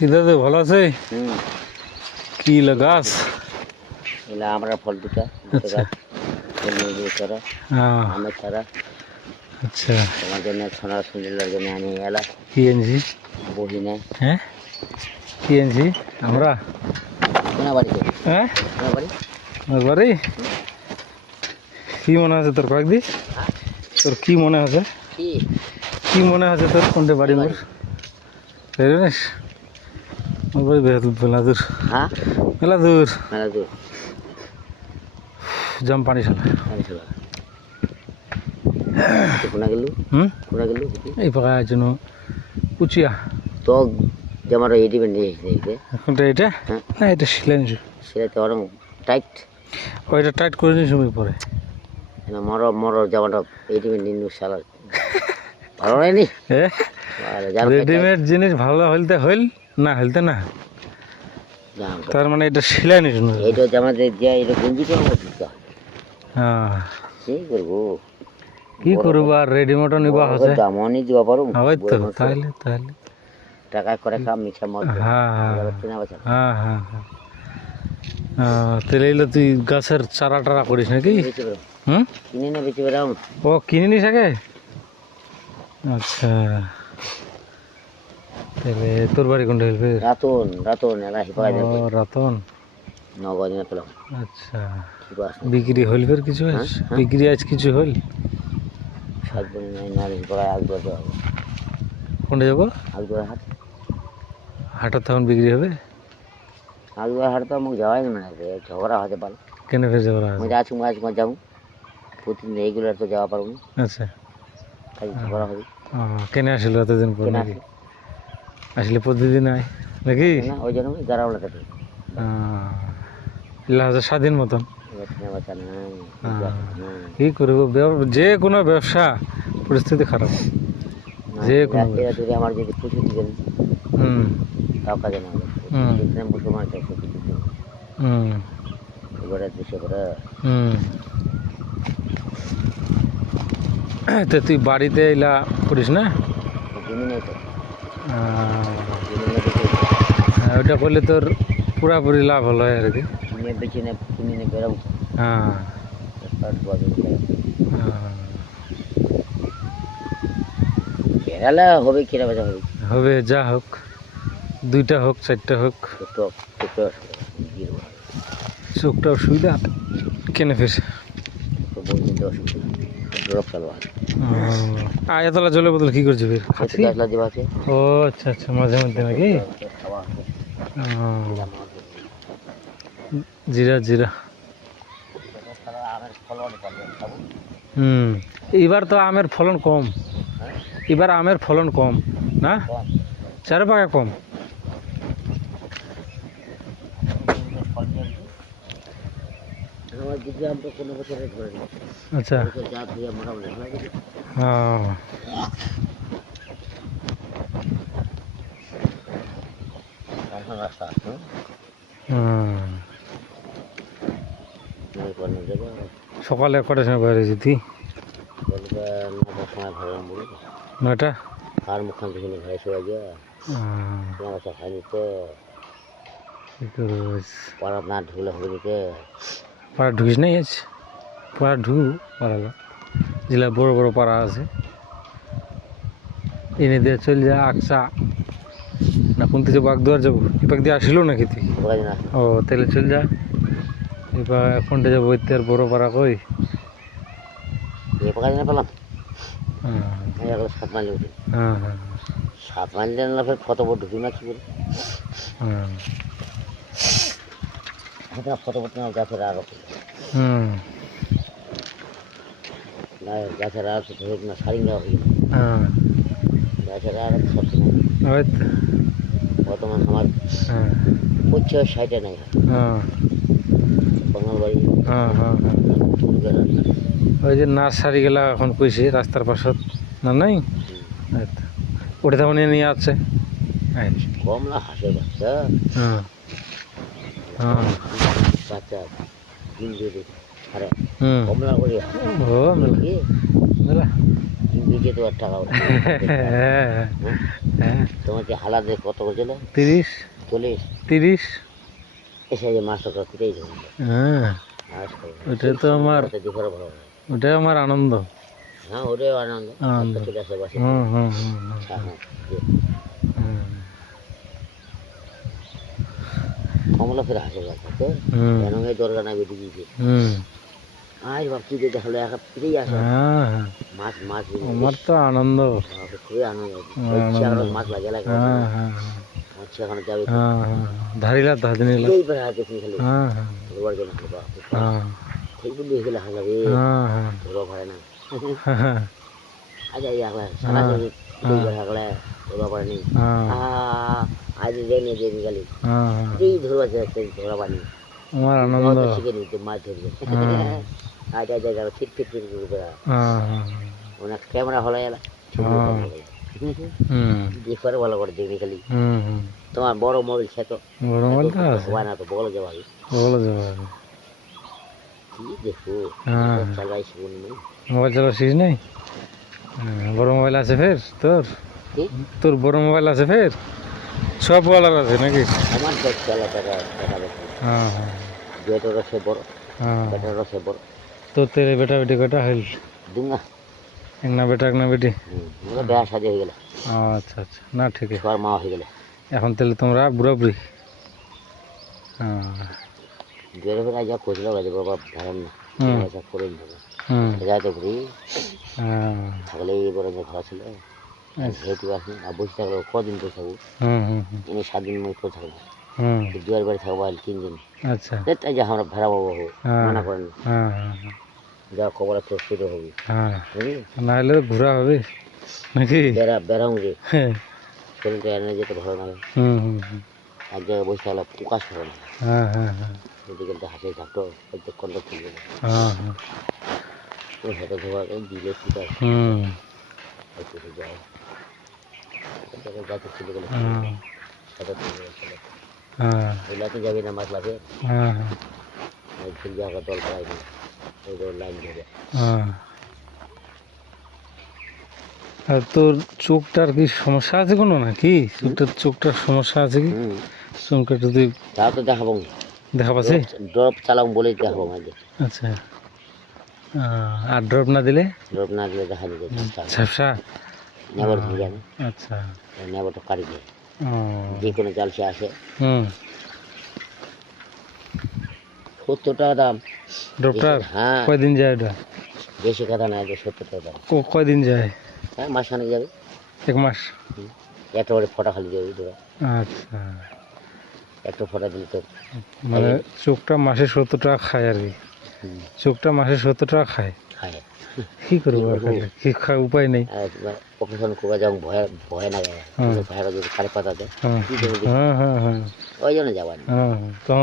কি দাদু ভালো আছে? হুম। কি লাগাস এগুলো আমরা ফল দুটা দুটো আচ্ছা। গাছ। এমনি চারা হ্যাঁ। আমের চারা। আচ্ছা। তোমার জন্য সোনা সুন্দর জন্য আমি এলাম কি এনেছি বহি নেই হ্যাঁ? কি এনেছি আমরা? কোনা বাড়িতে হ্যাঁ? কোনা বাড়ি? আমার বাড়ি? কি মনে আছে তোর কয়েকদি? তোর কি মনে আছে? কি? কি মনে আছে তোর কোনটা বাড়ি মোর তাই জানিস বাড়ি বেলা- বেলাদুর। হ্যাঁ? বেলাদুর। মেলা দূর জাম পানি শালা। বাড়ি চলো কোনা গেলু? হুম? কোনা গেলু? এই পাকা জন্য উচিয়া তো জামার এটি কোনটা হ্যাঁ। না এটা অরম টাইট। ওইটা টাইট করে নিয়েছি আমি পরে? মর মর জামাটা এটি বেঁধে নিউ সালা ভালো হয়নি? রেডিমেড জিনিস ভালো হইলতে হইল না হইলতে না। তার মানে এটা সিলাই নিয়েছি এইটা জামাতে দিয়া এটা গঞ্জিটা আমার দিতে। হয়। হ্যাঁ কি করব? কি করব আর রেডিমেডও নিবা হচ্ছে। দামনি দিবা পারো। হয় তো তাহলে তাহলে। টাকা করে কাম মিছা মত হ্যাঁ হ্যাঁ হ্যাঁ। হ্যাঁ হ্যাঁ তাহলে এগুলো তুই গাছের চারা টারা করিস নাকি? হুম? কিনে না বেচে বেরাম ও কিনে নিস আগে? আচ্ছা। তাহলে তোর বাড়ি কোনটা হেলবে রাতন রাতন এলা হিপা ও রতন? নগদ না পেলাম আচ্ছা বিক্রি হইল ফের কিছু আজ? হ্যাঁ। বিক্রি আজ কিছু হইল? সাত বনে নাই না হিপা আগবার দেওয়া হবে। কোনটা যাব? আগবার হাট। হাটার তখন বিক্রি হবে? আগবার হাট তো আমাকে যাওয়াই না ঝগড়া হতে পারে। কেন ফের যাব আমি আছি আজ মা যাব। প্রতিদিন রেগুলার তো যাওয়া পারব আচ্ছা। খালি ঝগড়া হবে। কেনে আসলো এতদিন পর নাকি? আসলে প্রতিদিন আয় নাকি? না ওই জন্য আমি গাড়াওলা কাটি লাহাজা স্বাধীন মতন। হ্যাঁ। কি করব? যে কোনো ব্যবসা পরিস্থিতি খারাপ। যে কোনো আমার যদি পুজো দিবেন হুম। তাও কাজে না হবে হুম। যেখানে মুসলমান চাইছে পুজো দিবেন হুম। এবারে দেশে করে। হুম। তো তুই বাড়িতে এলা করিস না? জমি নেই তো। ওটা করলে তোর পুরাপুরি লাভ হলো আর কি। হ্যাঁ। হ্যাঁ। কেরালা হবে কেনা বেচা হবে। হবে যা হোক। দুইটা হোক চারটা হোক। চোখটা অসুবিধা। কেনে ফের। বলছি অসুবিধা ড্রপ আয়াতলা জলের বোতল কি করছে ফের? খাচ্ছি গাছলা দেওয়া ও আচ্ছা আচ্ছা মাঝে মধ্যে নাকি? ও, জিরা জিরা। হুম এবার তো আমের ফলন কম। হ্যাঁ। এবার আমের ফলন কম না? চার পাকা কম। দিদি আমরা কোনো বছরে ধরে নিই আচ্ছা যা ধুয়ে মোটামুটি হ্যাঁ রাস্তা হুম? হুম। সকালে কটার সময় তুই বলবে নটার সময় ঘরে বলি নয়টা? আর থেকে ঘরে খাইনি তো। পাড়া না ঢুকলে দিতে। পাড়া ঢুকিস নাই আজ? পাড়া ঢুকবো পাড়ালা জেলা বড় বড় পাড়া আছে। এনে দিয়ে চল যা আকসা। না কোন থেকে বাগদুয়ার যাব? এপাক দিয়ে আসিল নাকি তুই? ও তাহলে চল যা। এবার এখনটা যাব ওইতে আর বড় পাড়া কই? পেলাম হ্যাঁ। এখন সাত মাইল হ্যাঁ হ্যাঁ। সাত মাইল বড় ঢুকি না কি করে? হয়তো কত গাছের আর হুম। গাছের আর না সারি হ্যাঁ। গাছের আর সবসময় বর্তমান আমার হ্যাঁ। পঁচিশ ষাটে নাই। হ্যাঁ। হ্যাঁ হ্যাঁ হ্যাঁ। ওই যে নার্সারি গেলা এখন কইছি রাস্তার পাশত না নাই। ওটা তখন নিয়ে আছে। এই। কমলা হাঁসের বাচ্চা। হ্যাঁ। বাচ্চা ডিম দিয়ে আরে কমলা করে ও মেলা কি মেলা ডিম দিয়ে তো আর টাকা ওঠে। হ্যাঁ হ্যাঁ তোমার কি হালাত দিয়ে কত করেছিল তিরিশ চল্লিশ তিরিশ এসে যে ফিরেই হ্যাঁ ওটা তো আমার ওটাই আমার আনন্দ হ্যাঁ ওটাই আনন্দ চলে আসে বাসে হুম, হ্যাঁ হ্যাঁ যে হুম কমলা ফের হাসে গেছে কেন এই দরকার নাই বেটি হুম। আজ ভাব কি দিয়ে দেখাল একা ফিরেই আসে। হ্যাঁ হ্যাঁ। মাছ মাছ আমার তো আনন্দ। খুবই আনন্দ। মাছ লাগে লাগে। মাছ এখানে যাবে ধারিলা ধাদি নিলা এই বেড়া হাতে তুমি খালি। হ্যাঁ হ্যাঁ। ধরবার জন্য খালি বাপ হ্যাঁ। ঠিক বলি গেলে হাসলাবে হ্যাঁ হ্যাঁ। ধরবা পারে না। হ্যাঁ এই আগলা সারা দিন দুই আগলা ধরবা পারে নি। হ্যাঁ। আহ, আজ দেয়নি খালি হ্যাঁ এই ধরবা যাচ্ছে ধরা পানি আমার আনন্দ। শিখে নিতে মাছ ধরবে। হ্যাঁ। আজ আজ আজ ফিট ফিট ফিট করে। বেড়া হ্যাঁ হ্যাঁ। অনেক ক্যামেরা হলে এলা হ্যাঁ। দেখবার ভালো করে দেখবি খালি। তোমার বড় মোবাইল সে তো। বড় মোবাইল তো হয় না তো বলে যাবা বলে যাব কি দেখো হ্যাঁ। চালাই নেই মোবাইল চালা শিখিস নাই? হ্যাঁ, বড় মোবাইল আছে ফের তোর। তোর বড় মোবাইল আছে ফের? সব ওয়ালার আছে নাকি? আমার দেখ চালা টাকা টাকা দেখো হ্যাঁ হ্যাঁ। বেটার রসে বড় হ্যাঁ। বেটার রসে বড়। তোর তেরে বেটা বেটি কটা হইল? দুঙ্গা। এক না বেটা এক না বেটি? ওরা বেড়া সাজে হয়ে গেলে। আচ্ছা আচ্ছা। না ঠিক আছে। সবার মা হয়ে গেলে। এখন তাহলে তোমরা বুড়া বুড়ি হ্যাঁ যা বাবা না হুম। করে হুম। ঘুরি হ্যাঁ। ঘর ছিল যেহেতু আসি আর বসে থাকল কদিন বসে থাকব? উনি সাত দিন মতো থাকব দুয়ার বাড়ি থাকব আর তিন দিন আচ্ছা তাই যে আমরা ভাড়া পাবো হ্যাঁ। মানা করেন। যা খবর শুরু হবে। হ্যাঁ। না হলে তো ঘোরা হবে। নাকি? বেড়া বেড়াও যে শরীরটা এনে যেতে ভালো লাগে। এক জায়গায় বসে থাকলে প্রকাশ হবে না। হ্যাঁ হ্যাঁ হ্যাঁ। থাকতো হয়তো কন্ট্রোল ঠিক হ্যাঁ হ্যাঁ। ওই হাতে ধোয়া দিলে ঠিক আছে ছিল হ্যাঁ। হ্যাঁ। ওই লাইতে যাবি না মাছ লাফে হ্যাঁ ওই ফুল জায়গা দল করাই ওই দল লাইন ধরে। আর তোর চোখটার কি সমস্যা আছে কোনো নাকি? চোখটার চোখটার সমস্যা আছে কি? চোখটা যদি তা তো দেখাবো। দেখা ড্রপ চালাম বলেই দেখাবো আচ্ছা। আর ড্রপ না দিলে? ড্রপ না দিলে দেখা দিতে ঝাপসা? নেবার ধরে জানে আচ্ছা। নেবারটা কাটি দেয় ও। যে কোনো জাল সে আসে। হুম। সত্তর টাকা দাম ড্রপটার হ্যাঁ। কয়দিন যায় ওটা? বেশি কথা না যে সত্তর টাকা দাম কয়দিন যায়? হ্যাঁ মাস খানে যাবে। এক মাস? একটা করে ফটা খালি যাবে ধরো আচ্ছা। একটা ফটা দিলে তো মানে চোখটা মাসে সত্তর টাকা খায় আর কি। চোখটা মাসে সত্তর টাকা খায়। খায়। কি করব কি খা- উপায় নেই। অপারেশন করে যখন ভয় ভয় না ভয় ভয়টা যদি কারে পাতা দেয় হ্যাঁ। হ্যাঁ হ্যাঁ হ্যাঁ। ওই জন্য যাবার। হ্যাঁ